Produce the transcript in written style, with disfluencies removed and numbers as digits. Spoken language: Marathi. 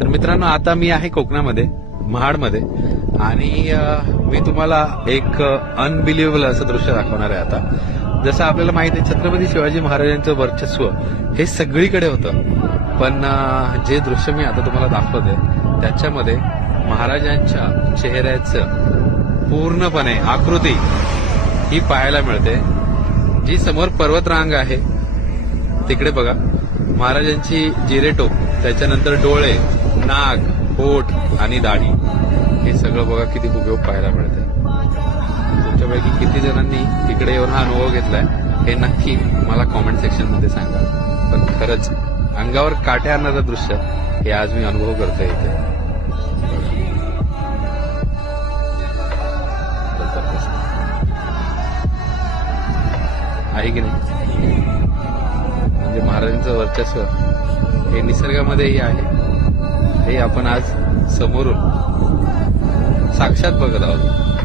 तर मित्रांनो, आता मी आहे कोकणामध्ये, महाडमध्ये, आणि मी तुम्हाला एक अनबिलिव्हेबल असं दृश्य दाखवणार आहे. आता जसं आपल्याला माहिती आहे, छत्रपती शिवाजी महाराजांचं वर्चस्व हे सगळीकडे होतं, पण जे दृश्य मी आता तुम्हाला दाखवतोय त्याच्यामध्ये महाराजांच्या चेहऱ्याचं पूर्णपणे आकृती ही पाहायला मिळते. जी समोर पर्वतरांग आहे तिकडे बघा, महाराजांची जिरेटोप, त्याच्यानंतर डोळे, नाक, ओठ आणि दाढी, हे सगळं बघा किती उपयोग पाहायला मिळते. तुमच्यापैकी किती जणांनी तिकडे येऊन हा अनुभव घेतलाय हे नक्की मला कॉमेंट सेक्शन मध्ये सांगा. पण खरंच अंगावर काटे आणणारं दृश्य हे आज मी अनुभव करतोय इथे. आहे की नाही? म्हणजे महाराजांचं वर्चस्व हे निसर्गामध्येही आहे, हे आपण आज समोरून साक्षात बघत आहोत.